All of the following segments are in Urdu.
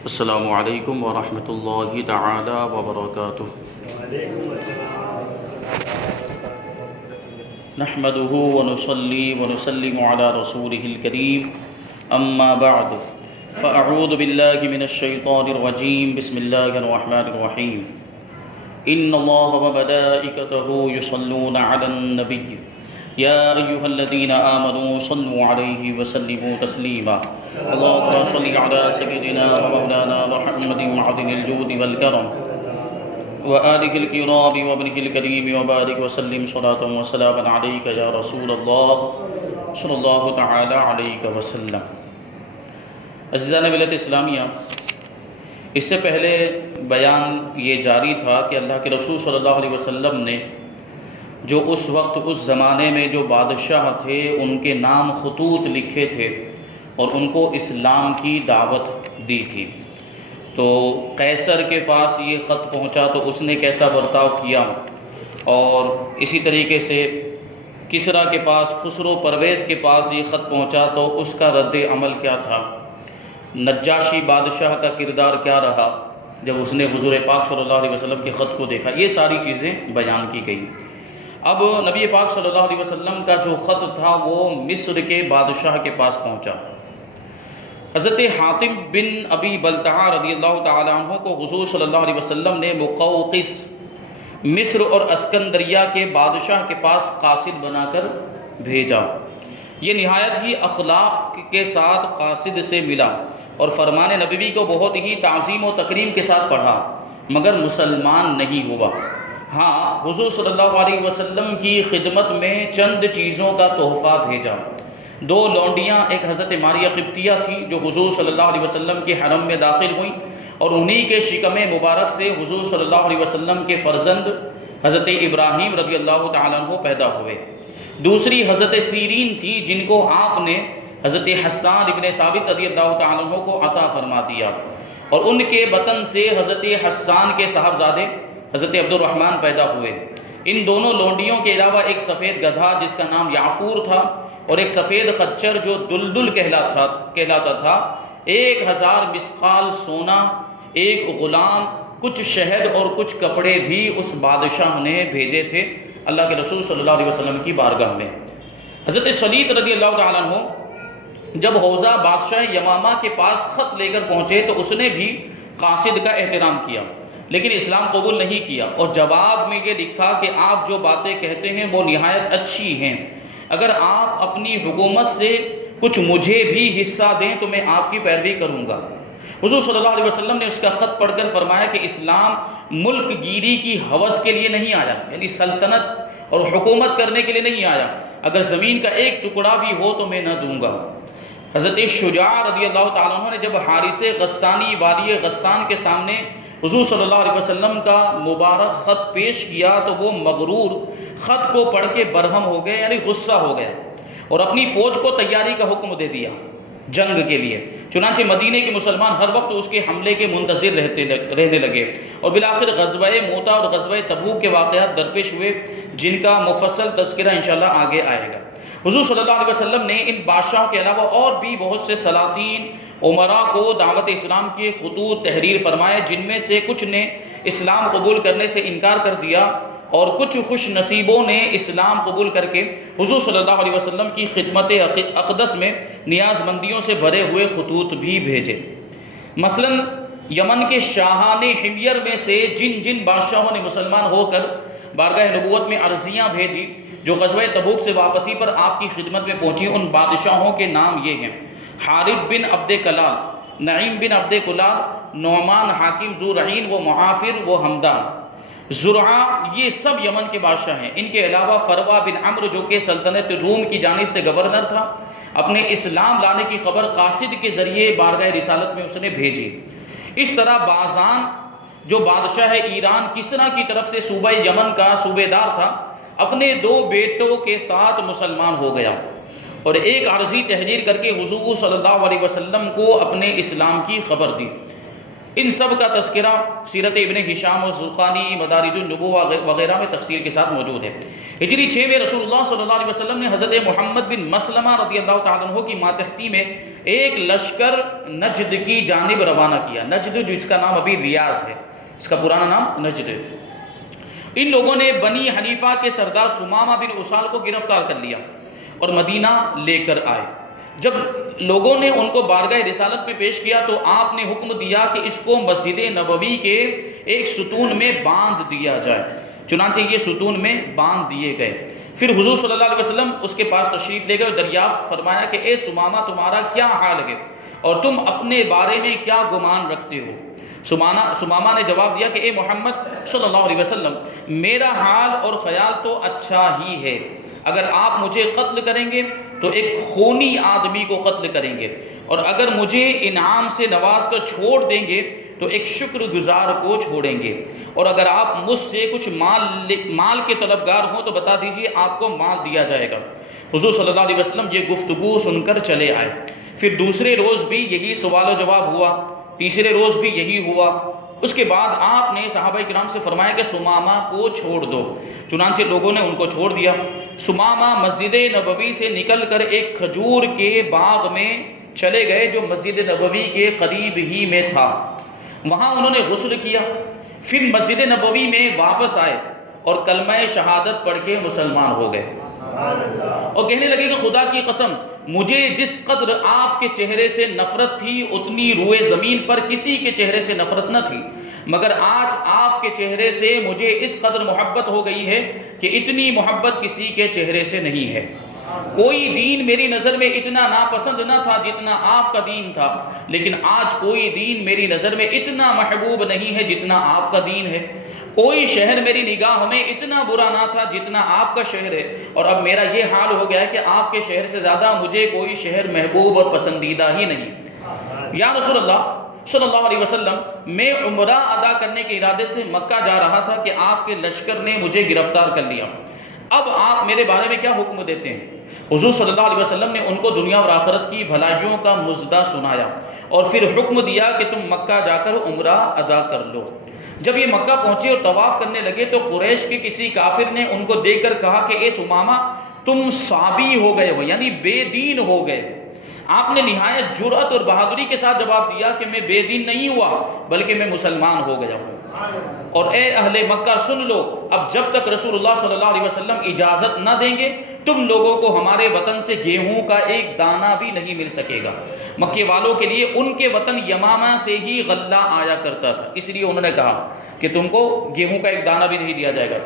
السلام علیکم ورحمۃ اللہ تعالی وبرکاتہ۔ نحمده ونصلي ونسلم على رسوله الكريم اما بعد فاعوذ باللہ من الشیطان الرجیم بسم اللہ الرحمن الرحیم۔ ان اللہ وملائکته یصلون علی النبی یا ایہا الذین آمنوا صلوا علیہ وسلموا تسلیما۔ اللہم صل علی سیدنا ومولانا محمد معدن الجود والکرم وآلہ الکرام وابنہ الکریم وبارک وسلم صلاۃ وسلاما علیک یا رسول اللہ صلی اللہ تعالی علیہ وسلم۔ عزیزان ملت اسلامیہ، اس سے پہلے بیان یہ جاری تھا کہ اللہ کے رسول صلی اللہ علیہ وسلم نے جو اس وقت اس زمانے میں جو بادشاہ تھے ان کے نام خطوط لکھے تھے اور ان کو اسلام کی دعوت دی تھی، تو قیصر کے پاس یہ خط پہنچا تو اس نے کیسا برتاؤ کیا، اور اسی طریقے سے کسریٰ کے پاس، خسرو پرویز کے پاس یہ خط پہنچا تو اس کا رد عمل کیا تھا، نجاشی بادشاہ کا کردار کیا رہا جب اس نے حضور پاک صلی اللہ علیہ وسلم کے خط کو دیکھا، یہ ساری چیزیں بیان کی گئی۔ اب نبی پاک صلی اللہ علیہ وسلم کا جو خط تھا وہ مصر کے بادشاہ کے پاس پہنچا۔ حضرت حاتم بن ابی بلتعہ رضی اللہ تعالیٰ عنہ کو حضور صلی اللہ علیہ وسلم نے مقوقس مصر اور اسکندریہ کے بادشاہ کے پاس قاصد بنا کر بھیجا۔ یہ نہایت ہی اخلاق کے ساتھ قاصد سے ملا اور فرمان نبوی کو بہت ہی تعظیم و تکریم کے ساتھ پڑھا، مگر مسلمان نہیں ہوا۔ ہاں، حضور صلی اللہ علیہ وسلم کی خدمت میں چند چیزوں کا تحفہ بھیجا۔ دو لونڈیاں، ایک حضرت ماریہ قبطیہ تھی جو حضور صلی اللہ علیہ وسلم کے حرم میں داخل ہوئیں اور انہی کے شکم مبارک سے حضور صلی اللہ علیہ وسلم کے فرزند حضرت ابراہیم رضی اللہ تعالیٰ عنہ پیدا ہوئے۔ دوسری حضرت سیرین تھی جن کو آپ نے حضرت حسان ابن ثابت رضی اللہ تعالیٰ عنہ کو عطا فرما دیا، اور ان کے بطن سے حضرت حسان کے صاحبزادے حضرت عبد الرحمن پیدا ہوئے۔ ان دونوں لونڈیوں کے علاوہ ایک سفید گدھا جس کا نام یعفور تھا اور ایک سفید خچر جو دلدل کہلاتا تھا، 1000 مسقال سونا، ایک غلام، کچھ شہد اور کچھ کپڑے بھی اس بادشاہ نے بھیجے تھے اللہ کے رسول صلی اللہ علیہ وسلم کی بارگاہ میں۔ حضرت سلیط رضی اللہ تعالیٰ عنہ جب حوضہ بادشاہ یمامہ کے پاس خط لے کر پہنچے تو اس نے بھی قاصد کا احترام کیا، لیکن اسلام قبول نہیں کیا، اور جواب میں یہ لکھا کہ آپ جو باتیں کہتے ہیں وہ نہایت اچھی ہیں، اگر آپ اپنی حکومت سے کچھ مجھے بھی حصہ دیں تو میں آپ کی پیروی کروں گا۔ حضور صلی اللہ علیہ وسلم نے اس کا خط پڑھ کر فرمایا کہ اسلام ملک گیری کی ہوس کے لیے نہیں آیا، یعنی سلطنت اور حکومت کرنے کے لیے نہیں آیا، اگر زمین کا ایک ٹکڑا بھی ہو تو میں نہ دوں گا۔ حضرت شجاع رضی اللہ تعالیٰ عنہ نے جب حارث غسانی والی غسان کے سامنے حضور صلی اللہ علیہ وسلم کا مبارک خط پیش کیا تو وہ مغرور خط کو پڑھ کے برہم ہو گئے، یعنی غصہ ہو گئے، اور اپنی فوج کو تیاری کا حکم دے دیا جنگ کے لیے۔ چنانچہ مدینے کے مسلمان ہر وقت اس کے حملے کے منتظر رہنے لگے، اور بالآخر غزوہ موتا اور غزوہ تبوک کے واقعات درپیش ہوئے جن کا مفصل تذکرہ انشاءاللہ آگے آئے گا۔ حضور صلی اللہ علیہ وسلم نے ان بادشاہوں کے علاوہ اور بھی بہت سے سلاطین، عمراء کو دعوت اسلام کے خطوط تحریر فرمائے، جن میں سے کچھ نے اسلام قبول کرنے سے انکار کر دیا اور کچھ خوش نصیبوں نے اسلام قبول کر کے حضور صلی اللہ علیہ وسلم کی خدمت اقدس میں نیاز مندیوں سے بھرے ہوئے خطوط بھی بھیجے۔ مثلا یمن کے شاہان حمیر میں سے جن جن بادشاہوں نے مسلمان ہو کر بارگاہ نبوت میں عرضیاں بھیجی جو غزوہ تبوک سے واپسی پر آپ کی خدمت میں پہنچی، ان بادشاہوں کے نام یہ ہیں: حارب بن عبد کلال، نعیم بن عبد کلال، نعمان حاکم ذو رعین و معافر و حمدان، زرعہ، یہ سب یمن کے بادشاہ ہیں۔ ان کے علاوہ فروہ بن عمرو جو کہ سلطنت روم کی جانب سے گورنر تھا، اپنے اسلام لانے کی خبر قاصد کے ذریعے بارگاہ رسالت میں اس نے بھیجی۔ اس طرح بازان جو بادشاہ ایران کسریٰ کی طرف سے صوبہ یمن کا صوبے دار تھا، اپنے 2 بیٹوں کے ساتھ مسلمان ہو گیا اور ایک عرضی تحریر کر کے حضور صلی اللہ علیہ وسلم کو اپنے اسلام کی خبر دی۔ ان سب کا تذکرہ سیرت ابن ہشام اور زرقانی مدارج النبوہ وغیرہ میں تفصیل کے ساتھ موجود ہے۔ ہجری 6 میں رسول اللہ صلی اللہ علیہ وسلم نے حضرت محمد بن مسلمہ رضی اللہ تعالیٰ عنہ کی ماتحتی میں ایک لشکر نجد کی جانب روانہ کیا۔ نجد جس کا نام ابھی ریاض ہے، اس کا پرانا نام نجد ہے۔ ان لوگوں نے بنی حنیفہ کے سردار سمامہ بن اسال کو گرفتار کر لیا اور مدینہ لے کر آئے۔ جب لوگوں نے ان کو بارگاہ رسالت میں پیش کیا تو آپ نے حکم دیا کہ اس کو مسجد نبوی کے ایک ستون میں باندھ دیا جائے۔ چنانچہ یہ ستون میں باندھ دیے گئے۔ پھر حضور صلی اللہ علیہ وسلم اس کے پاس تشریف لے گئے اور دریافت فرمایا کہ اے سمامہ تمہارا کیا حال ہے اور تم اپنے بارے میں کیا گمان رکھتے ہو؟ سمامہ نے جواب دیا کہ اے محمد صلی اللہ علیہ وسلم، میرا حال اور خیال تو اچھا ہی ہے۔ اگر آپ مجھے قتل کریں گے تو ایک خونی آدمی کو قتل کریں گے، اور اگر مجھے انعام سے نواز کر چھوڑ دیں گے تو ایک شکر گزار کو چھوڑیں گے، اور اگر آپ مجھ سے کچھ مال کے طلبگار ہوں تو بتا دیجئے آپ کو مال دیا جائے گا۔ حضور صلی اللہ علیہ وسلم یہ گفتگو سن کر چلے آئے۔ پھر دوسرے روز بھی یہی سوال و جواب ہوا، تیسرے روز بھی یہی ہوا۔ اس کے بعد آپ نے صحابہ کرام سے فرمایا کہ سمامہ کو چھوڑ دو۔ چنانچہ لوگوں نے ان کو چھوڑ دیا۔ سمامہ مسجد نبوی سے نکل کر ایک کھجور کے باغ میں چلے گئے جو مسجد نبوی کے قریب ہی میں تھا۔ وہاں انہوں نے غسل کیا، پھر مسجد نبوی میں واپس آئے اور کلمہ شہادت پڑھ کے مسلمان ہو گئے، اور کہنے لگے کہ خدا کی قسم، مجھے جس قدر آپ کے چہرے سے نفرت تھی اتنی روئے زمین پر کسی کے چہرے سے نفرت نہ تھی، مگر آج آپ کے چہرے سے مجھے اس قدر محبت ہو گئی ہے کہ اتنی محبت کسی کے چہرے سے نہیں ہے۔ کوئی دین میری نظر میں اتنا ناپسند نہ تھا جتنا آپ کا دین تھا، لیکن آج کوئی دین میری نظر میں اتنا محبوب نہیں ہے جتنا آپ کا دین ہے۔ کوئی شہر میری نگاہ میں اتنا برا نہ تھا جتنا آپ کا شہر ہے، اور اب میرا یہ حال ہو گیا ہے کہ آپ کے شہر سے زیادہ مجھے کوئی شہر محبوب اور پسندیدہ ہی نہیں۔ یا رسول اللہ صلی اللہ علیہ وسلم، میں عمرہ ادا کرنے کے ارادے سے مکہ جا رہا تھا کہ آپ کے لشکر نے مجھے گرفتار کر لیا۔ اب آپ میرے بارے میں کیا حکم دیتے ہیں؟ حضور صلی اللہ علیہ وسلم نے ان کو دنیا اور آخرت کی بھلائیوں کا مزدہ سنایا اور پھر حکم دیا کہ تم مکہ جا کر عمرہ ادا کر لو۔ جب یہ مکہ پہنچے اور طواف کرنے لگے تو قریش کے کسی کافر نے ان کو دیکھ کر کہا کہ اے سمامہ، تم صابی ہو گئے ہو، یعنی بے دین ہو گئے۔ آپ نے نہایت جرأت اور بہادری کے ساتھ جواب دیا کہ میں بے دین نہیں ہوا بلکہ میں مسلمان ہو گیا ہوں۔ اور اے اہل مکہ سن لو، اب جب تک رسول اللہ صلی اللہ علیہ وسلم اجازت نہ دیں گے تم لوگوں کو ہمارے وطن سے گیہوں کا ایک دانہ بھی نہیں مل سکے گا۔ مکے والوں کے لیے ان کے وطن یمامہ سے ہی غلہ آیا کرتا تھا، اس لیے انہوں نے کہا کہ تم کو گیہوں کا ایک دانہ بھی نہیں دیا جائے گا۔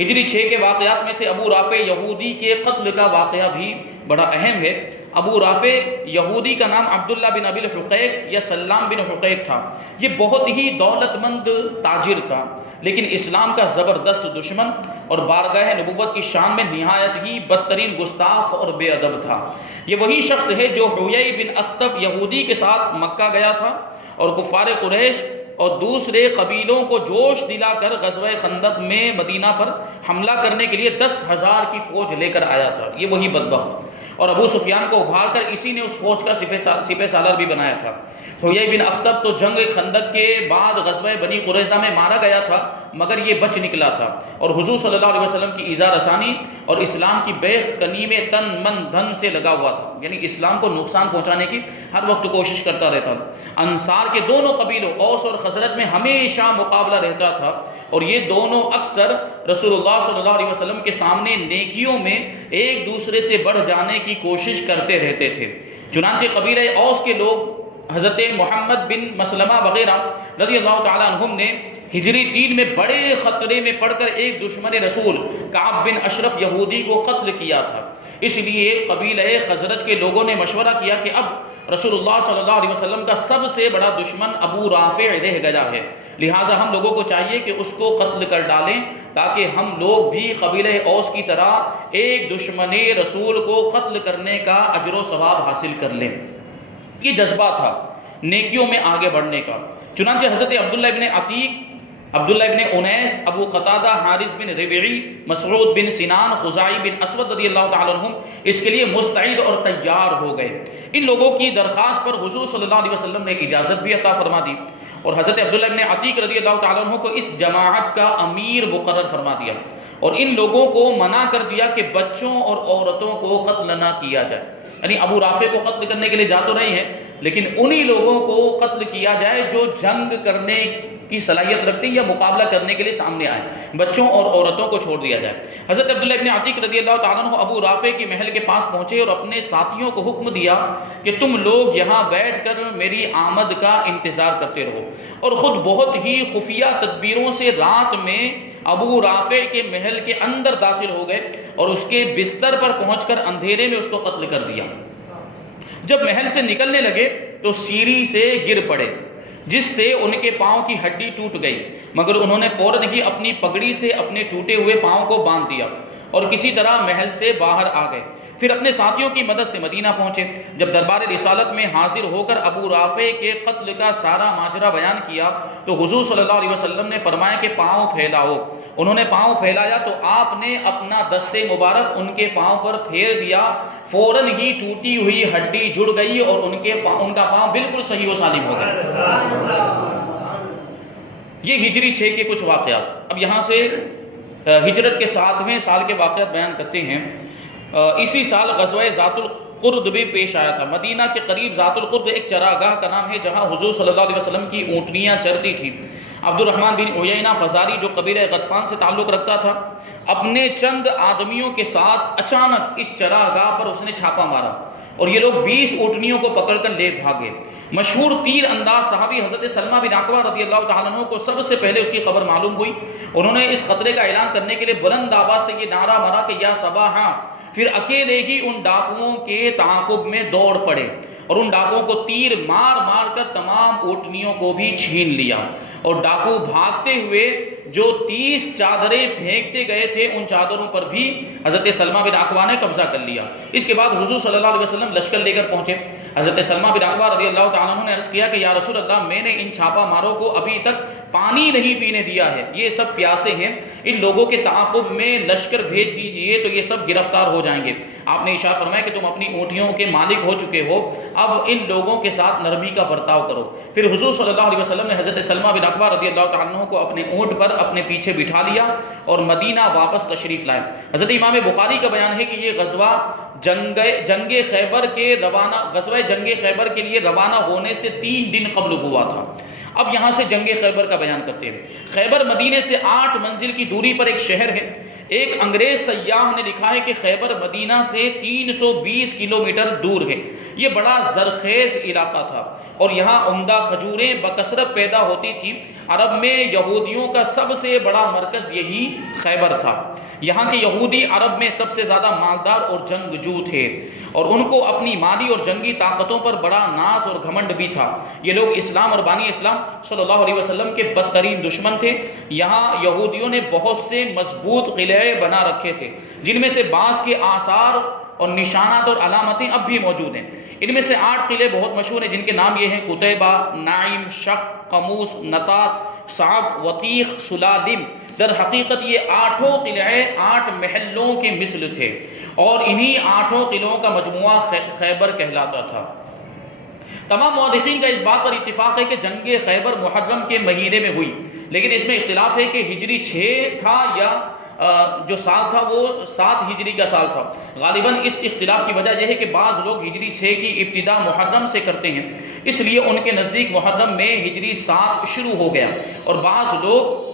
ہجری 6 کے واقعات میں سے ابو رافع یہودی کے قتل کا واقعہ بھی بڑا اہم ہے۔ ابو رافع یہودی کا نام عبداللہ بن ابی الحقیق یا سلام بن حقیق تھا۔ یہ بہت ہی دولت مند تاجر تھا، لیکن اسلام کا زبردست دشمن اور بارگاہ نبوت کی شان میں نہایت ہی بدترین گستاخ اور بے ادب تھا۔ یہ وہی شخص ہے جو حویی بن اخطب یہودی کے ساتھ مکہ گیا تھا اور کفار قریش اور دوسرے قبیلوں کو جوش دلا کر غزوہ خندق میں مدینہ پر حملہ کرنے کے لیے 10,000 کی فوج لے کر آیا تھا۔ یہ وہی بدبخت، اور ابو سفیان کو ابھار کر اسی نے اس فوج کا سپہ سالار بھی بنایا تھا۔ حویی بن اخطب تو جنگ خندق کے بعد غزوہ بنی قریظہ میں مارا گیا تھا، مگر یہ بچ نکلا تھا اور حضور صلی اللہ علیہ وسلم کی ایذا رسانی اور اسلام کی بیخ کنی میں تن من دھن سے لگا ہوا تھا، یعنی اسلام کو نقصان پہنچانے کی ہر وقت کوشش کرتا رہتا تھا۔ انصار کے دونوں قبیلوں اوس اور خزرج میں ہمیشہ مقابلہ رہتا تھا، اور یہ دونوں اکثر رسول اللہ صلی اللہ علیہ وسلم کے سامنے نیکیوں میں ایک دوسرے سے بڑھ جانے کی کوشش کرتے رہتے تھے۔ چنانچہ قبیلہ اوس کے لوگ حضرت محمد بن مسلمہ وغیرہ رضی اللہ تعالیٰ عنہم نے ہجری 3 میں بڑے خطرے میں پڑھ کر ایک دشمن رسول کعب بن اشرف یہودی کو قتل کیا تھا۔ اس لیے قبیلہ خزرج کے لوگوں نے مشورہ کیا کہ اب رسول اللہ صلی اللہ علیہ وسلم کا سب سے بڑا دشمن ابو رافع رہ گیا ہے، لہٰذا ہم لوگوں کو چاہیے کہ اس کو قتل کر ڈالیں تاکہ ہم لوگ بھی قبیلہ اوس کی طرح ایک دشمن رسول کو قتل کرنے کا اجر و ثواب حاصل کر لیں۔ یہ جذبہ تھا نیکیوں میں آگے بڑھنے کا۔ چنانچہ حضرت عبداللہ ابن عتیق عبداللہ بن انیس، ابو قتادہ، حارث بن ربیعی، مسعود بن سنان، خزاعی بن اسود رضی اللہ تعالیٰ عنہم اس کے لیے مستعد اور تیار ہو گئے۔ ان لوگوں کی درخواست پر حضور صلی اللہ علیہ وسلم نے اجازت بھی عطا فرما دی اور حضرت عبداللہ بن عتیق رضی اللہ تعالیٰ عنہ کو اس جماعت کا امیر مقرر فرما دیا اور ان لوگوں کو منع کر دیا کہ بچوں اور عورتوں کو قتل نہ کیا جائے۔ یعنی ابو رافع کو قتل کرنے کے لیے جا تو رہے ہیں، لیکن انہی لوگوں کو قتل کیا جائے جو جنگ کرنے کی صلاحیت رکھتے ہیں یا مقابلہ کرنے کے لیے سامنے آئے، بچوں اور عورتوں کو چھوڑ دیا جائے۔ حضرت عبداللہ بن عتیق رضی اللہ تعالیٰ عنہ ابو رافع کے محل کے پاس پہنچے اور اپنے ساتھیوں کو حکم دیا کہ تم لوگ یہاں بیٹھ کر میری آمد کا انتظار کرتے رہو، اور خود بہت ہی خفیہ تدبیروں سے رات میں ابو رافع کے محل کے اندر داخل ہو گئے اور اس کے بستر پر پہنچ کر اندھیرے میں اس کو قتل کر دیا۔ جب محل سے نکلنے لگے تو سیڑھی سے گر پڑے، جس سے ان کے پاؤں کی ہڈی ٹوٹ گئی، مگر انہوں نے فوراً ہی اپنی پگڑی سے اپنے ٹوٹے ہوئے پاؤں کو باندھ دیا اور کسی طرح محل سے باہر آ گئے۔ پھر اپنے ساتھیوں کی مدد سے مدینہ پہنچے۔ جب دربار رسالت میں حاضر ہو کر ابو رافع کے قتل کا سارا ماجرا بیان کیا تو حضور صلی اللہ علیہ وسلم نے فرمایا کہ پاؤں پھیلاؤ۔ انہوں نے پاؤں پھیلایا تو آپ نے اپنا دست مبارک ان کے پاؤں پر پھیر دیا، فوراً ہی ٹوٹی ہوئی ہڈی جڑ گئی اور ان کا پاؤں بالکل صحیح و سالم ہو گیا۔ یہ ہجری 6 کے کچھ واقعات۔ اب یہاں سے ہجرت کے 7ویں سال کے واقعات بیان کرتے ہیں۔ اسی سال غزوہ ذات القرد بھی پیش آیا تھا۔ مدینہ کے قریب ذات القرد ایک چراگاہ کا نام ہے جہاں حضور صلی اللہ علیہ وسلم کی اونٹنیاں چرتی تھیں۔ عبد الرحمن بن عیینہ فزاری جو قبیلہ غطفان سے تعلق رکھتا تھا، اپنے چند آدمیوں کے ساتھ اچانک اس چراگاہ پر اس نے چھاپا مارا اور یہ لوگ 20 اونٹنیوں کو پکڑ کر لے بھاگے۔ مشہور تیر انداز صحابی حضرت سلمہ بن اکوع رضی اللہ تعالیٰ عنہ کو سب سے پہلے اس کی خبر معلوم ہوئی۔ انہوں نے اس خطرے کا اعلان کرنے کے لیے بلند آواز سے یہ نعرہ مارا کہ یا صباحا، پھر اکیلے ہی ان ڈاکوؤں کے تعاقب میں دوڑ پڑے اور ان ڈاکوؤں کو تیر مار مار کر تمام اونٹنیوں کو بھی چھین لیا، اور ڈاکو بھاگتے ہوئے جو 30 چادریں پھینکتے گئے تھے ان چادروں پر بھی حضرت سلمہ بن اکوع نے قبضہ کر لیا۔ اس کے بعد حضور صلی اللہ علیہ وسلم لشکر لے کر پہنچے۔ حضرت سلمہ بن اکوع رضی اللہ تعالیٰ عنہ نے عرض کیا کہ یا رسول اللہ، میں نے ان چھاپا ماروں کو ابھی تک پانی نہیں پینے دیا ہے، یہ سب پیاسے ہیں، ان لوگوں کے تعاقب میں لشکر بھیج دیجئے تو یہ سب گرفتار ہو جائیں گے۔ آپ نے ارشاد فرمایا کہ تم اپنی اونٹیوں کے مالک ہو چکے ہو، اب ان لوگوں کے ساتھ نرمی کا برتاؤ کرو۔ پھر حضور صلی اللہ علیہ وسلم نے حضرت سلمہ بن اکوع رضی اللہ تعالیٰ عنہ کو اپنے اونٹ پر اپنے پیچھے بٹھا لیا اور مدینہ واپس تشریف لائے۔ حضرت امام بخاری کا بیان ہے کہ یہ غزوہ جنگ خیبر کے لیے روانہ ہونے سے 3 دن قبل ہوا تھا۔ اب یہاں سے جنگ خیبر کا بیان کرتے ہیں۔ خیبر مدینے سے 8 منزل کی دوری پر ایک شہر ہے۔ ایک انگریز سیاح نے لکھا ہے کہ خیبر مدینہ سے 320 کلومیٹر دور ہے۔ یہ بڑا زرخیز علاقہ تھا اور یہاں عمدہ کھجوریں بکثرت پیدا ہوتی تھیں۔ عرب میں یہودیوں کا سب سے بڑا مرکز یہی خیبر تھا۔ یہاں کے یہودی عرب میں سب سے زیادہ مالدار اور جنگجو تھے اور ان کو اپنی مالی اور جنگی طاقتوں پر بڑا ناز اور گھمنڈ بھی تھا۔ یہ لوگ اسلام اور بانی اسلام صلی اللہ علیہ وسلم کے بدترین دشمن تھے۔ یہاں یہودیوں نے بہت سے مضبوط قلعے بنا رکھے تھے جن میں سے بعض کے آثار اور نشانات اور علامتیں اب بھی موجود ہیں۔ ان میں سے 8 قلعے بہت مشہور ہیں جن کے نام یہ ہیں قتیبہ، نائم، شق، قموس، نطاط، صعب، وطیق، سلالم۔ در حقیقت یہ 8 قلعے 8 محلوں کے مثل تھے اور انہی 8 قلعوں کا مجموعہ خیبر کہلاتا تھا۔ تمام مورخین کا اس بات پر اتفاق ہے کہ جنگ خیبر محرم کے مہینے میں ہوئی، لیکن اس میں اختلاف ہے کہ ہجری 6 تھا یا جو سال تھا وہ 7 ہجری کا سال تھا۔ غالباً اس اختلاف کی وجہ یہ ہے کہ بعض لوگ ہجری 6 کی ابتدا محرم سے کرتے ہیں، اس لیے ان کے نزدیک محرم میں ہجری 7 شروع ہو گیا، اور بعض لوگ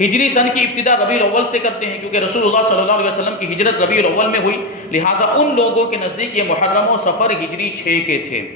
ہجری سن کی ابتدا ربیع الاول سے کرتے ہیں کیونکہ رسول اللہ صلی اللہ علیہ وسلم کی ہجرت ربیع الاول میں ہوئی، لہٰذا ان لوگوں کے نزدیک یہ محرم و صفر ہجری 6 کے تھے۔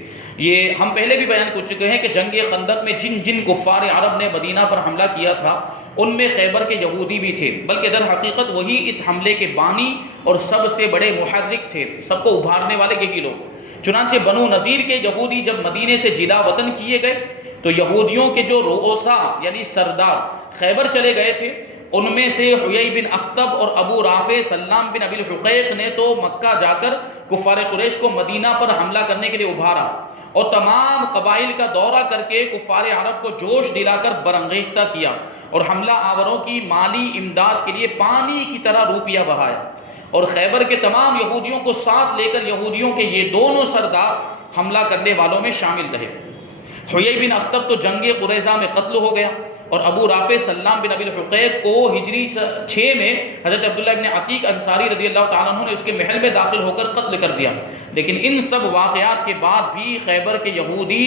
یہ ہم پہلے بھی بیان کر چکے ہیں کہ جنگ خندق میں جن کفار عرب نے مدینہ پر حملہ کیا تھا ان میں خیبر کے یہودی بھی تھے، بلکہ در حقیقت وہی اس حملے کے بانی اور سب سے بڑے محرک تھے، سب کو ابھارنے والے یہی لوگ۔ چنانچہ بنو نذیر کے یہودی جب مدینے سے جلا وطن کیے گئے تو یہودیوں کے جو رؤسا یعنی سردار خیبر چلے گئے تھے، ان میں سے حیی بن اخطب اور ابو رافع سلام بن ابی الحقیق نے تو مکہ جا کر کفار قریش کو مدینہ پر حملہ کرنے کے لیے ابھارا، اور تمام قبائل کا دورہ کر کے کفار عرب کو جوش دلا کر برانگیختہ کیا اور حملہ آوروں کی مالی امداد کے لیے پانی کی طرح روپیہ بہایا، اور خیبر کے تمام یہودیوں کو ساتھ لے کر یہودیوں کے یہ دونوں سردار حملہ کرنے والوں میں شامل رہے۔ حیی بن اخطب تو جنگ قریظہ میں قتل ہو گیا، اور ابو رافع سلام بن ابی الحقیق کو ہجری 6 میں حضرت عبداللہ بن عتیق انصاری رضی اللہ تعالیٰ عنہ نے اس کے محل میں داخل ہو کر قتل کر دیا۔ لیکن ان سب واقعات کے بعد بھی خیبر کے یہودی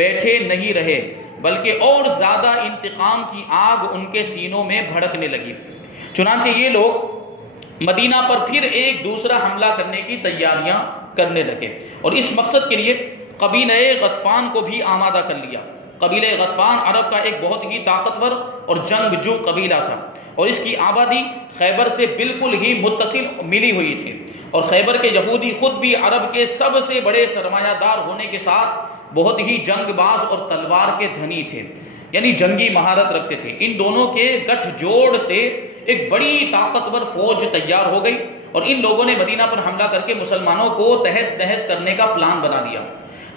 بیٹھے نہیں رہے، بلکہ اور زیادہ انتقام کی آگ ان کے سینوں میں بھڑکنے لگی۔ چنانچہ یہ لوگ مدینہ پر پھر ایک دوسرا حملہ کرنے کی تیاریاں کرنے لگے، اور اس مقصد کے لیے قبیلہ غطفان کو بھی آمادہ کر لیا۔ قبیلہ غطفان عرب کا ایک بہت ہی طاقتور اور جنگجو قبیلہ تھا، اور اس کی آبادی خیبر سے بالکل ہی متصل ملی ہوئی تھی، اور خیبر کے یہودی خود بھی عرب کے سب سے بڑے سرمایہ دار ہونے کے ساتھ بہت ہی جنگ باز اور تلوار کے دھنی تھے، یعنی جنگی مہارت رکھتے تھے۔ ان دونوں کے گٹھ جوڑ سے ایک بڑی طاقتور فوج تیار ہو گئی، اور ان لوگوں نے مدینہ پر حملہ کر کے مسلمانوں کو تہس نہس کرنے کا پلان بنا لیا۔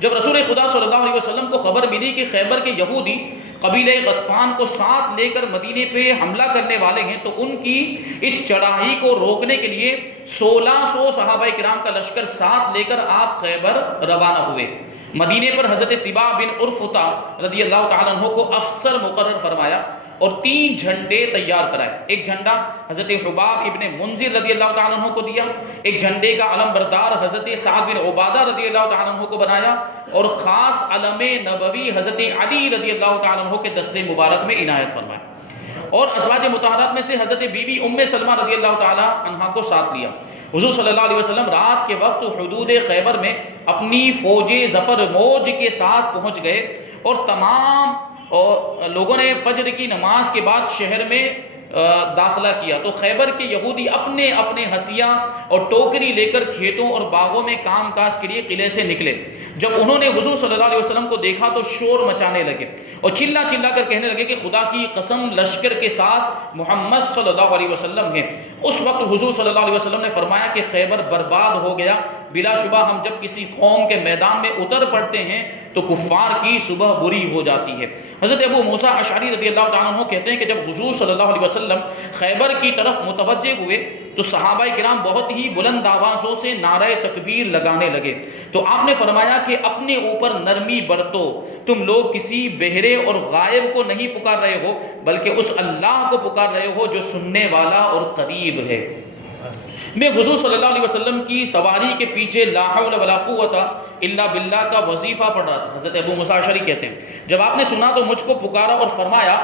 جب رسول خدا صلی اللہ علیہ وسلم کو خبر ملی کہ خیبر کے یہودی قبیلہ غطفان کو ساتھ لے کر مدینے پہ حملہ کرنے والے ہیں، تو ان کی اس چڑھائی کو روکنے کے لیے 1600 صحابہ کرام کا لشکر ساتھ لے کر آپ خیبر روانہ ہوئے۔ مدینے پر حضرت سبا بن عرفطہ رضی اللہ تعالیٰ عنہ کو افسر مقرر فرمایا اور 3 جھنڈے تیار کرائے۔ ایک جھنڈا حضرت حباب ابن منذر رضی اللہ تعالیٰ عنہ کو دیا، ایک جھنڈے کا علم بردار حضرت سعد بن عبادہ رضی اللہ تعالیٰ عنہ کو بنایا، اور خاص علم نبوی حضرت علی رضی اللہ تعالیٰ عنہ کے دستے مبارک میں عنایت فرمایا، اور ازواج مطہرات میں سے حضرت بی بی ام سلمہ رضی اللہ تعالیٰ عنہ کو ساتھ لیا۔ حضور صلی اللہ علیہ وسلم رات کے وقت حدود خیبر میں اپنی فوج ظفر موج کے ساتھ پہنچ گئے، اور تمام لوگوں نے فجر کی نماز کے بعد شہر میں داخلہ کیا۔ تو خیبر کے یہودی اپنے اپنے ہسیاں اور ٹوکری لے کر کھیتوں اور باغوں میں کام کاج کے لیے قلعے سے نکلے۔ جب انہوں نے حضور صلی اللہ علیہ وسلم کو دیکھا تو شور مچانے لگے اور چلا چلا کر کہنے لگے کہ خدا کی قسم لشکر کے ساتھ محمد صلی اللہ علیہ وسلم ہے۔ اس وقت حضور صلی اللہ علیہ وسلم نے فرمایا کہ خیبر برباد ہو گیا۔ بلا شبہ ہم جب کسی قوم کے میدان میں اتر پڑتے ہیں تو کفار کی صبح بری ہو جاتی ہے۔ حضرت ابو موسیٰ اشعری رضی اللہ تعالیٰ عنہ کہتے ہیں کہ جب حضور صلی اللہ علیہ وسلم خیبر کی طرف متوجہ ہوئے تو صحابہ کرام بہت ہی بلند آوازوں سے نعرہ تکبیر لگانے لگے۔ تو آپ نے فرمایا کہ اپنے اوپر نرمی برتو، تم لوگ کسی بہرے اور غائب کو نہیں پکار رہے ہو بلکہ اس اللہ کو پکار رہے ہو جو سننے والا اور قریب ہے۔ میں حضور صلی اللہ علیہ وسلم کی سواری کے پیچھے لا حول ولا قوت الا باللہ کا وظیفہ پڑھ رہا تھا۔ حضرت ابو موسیٰ اشعری کہتے ہیں جب آپ نے سنا تو مجھ کو پکارا اور فرمایا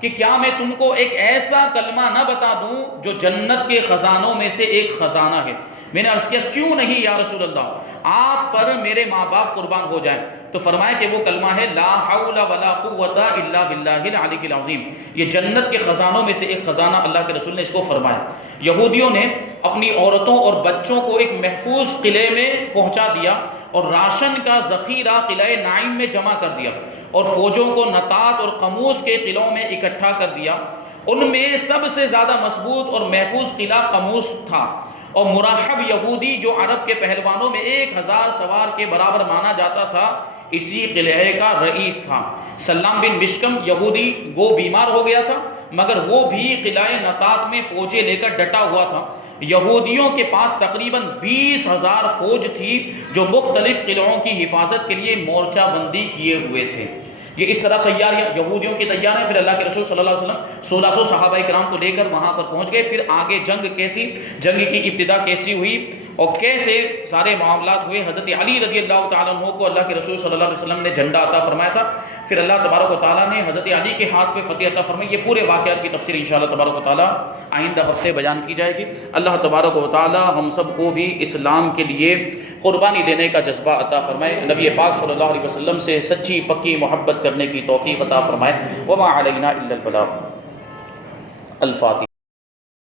کہ کیا میں تم کو ایک ایسا کلمہ نہ بتا دوں جو جنت کے خزانوں میں سے ایک خزانہ ہے؟ میں نے عرض کیا کیوں نہیں یا رسول اللہ، آپ پر میرے ماں باپ قربان ہو جائیں۔ تو فرمایا کہ وہ کلمہ ہے لا حول ولا قوت الا باللہ العلی العظیم۔ یہ جنت کے خزانوں میں سے ایک خزانہ اللہ کے رسول نے اس کو فرمایا۔ یہودیوں نے اپنی عورتوں اور بچوں کو ایک محفوظ قلعے میں پہنچا دیا اور راشن کا ذخیرہ قلعہ نعیم میں جمع کر دیا، اور فوجوں کو نطات اور قموس کے قلعوں میں اکٹھا کر دیا۔ ان میں سب سے زیادہ مضبوط اور محفوظ قلعہ قموس تھا، اور مرحب یہودی جو عرب کے پہلوانوں میں 1000 سوار کے برابر مانا جاتا تھا اسی قلعے کا رئیس تھا۔ سلام بن مشکم یہودی وہ بیمار ہو گیا تھا مگر وہ بھی قلعہ نطات میں فوجیں لے کر ڈٹا ہوا تھا۔ یہودیوں کے پاس تقریباً 20,000 فوج تھی جو مختلف قلعوں کی حفاظت کے لیے مورچہ بندی کیے ہوئے تھے۔ یہ اس طرح تیاریاں یہودیوں کی تیاریاں۔ پھر اللہ کے رسول صلی اللہ علیہ وسلم 1600 صحابہ کرام کو لے کر وہاں پر پہنچ گئے۔ پھر آگے جنگ کی ابتدا کیسی ہوئی اور کیسے سارے معاملات ہوئے۔ حضرت علی رضی اللہ تعالیٰ عنہ کو اللہ کے رسول صلی اللہ علیہ وسلم نے جھنڈا عطا فرمایا تھا، پھر اللہ تبارک و تعالیٰ نے حضرت علی کے ہاتھ پہ فتح عطا فرمائی۔ یہ پورے واقعات کی تفسیر انشاءاللہ تبارک و تعالیٰ آئندہ ہفتے بیان کی جائے گی۔ اللہ تبارک و تعالیٰ ہم سب کو بھی اسلام کے لیے قربانی دینے کا جذبہ عطا فرمائے، نبی پاک صلی اللہ علیہ وسلم سے سچی پکی محبت کرنے کی توفیق عطا فرمائے۔ وما علینا الا البلاغ۔ الفاتحہ۔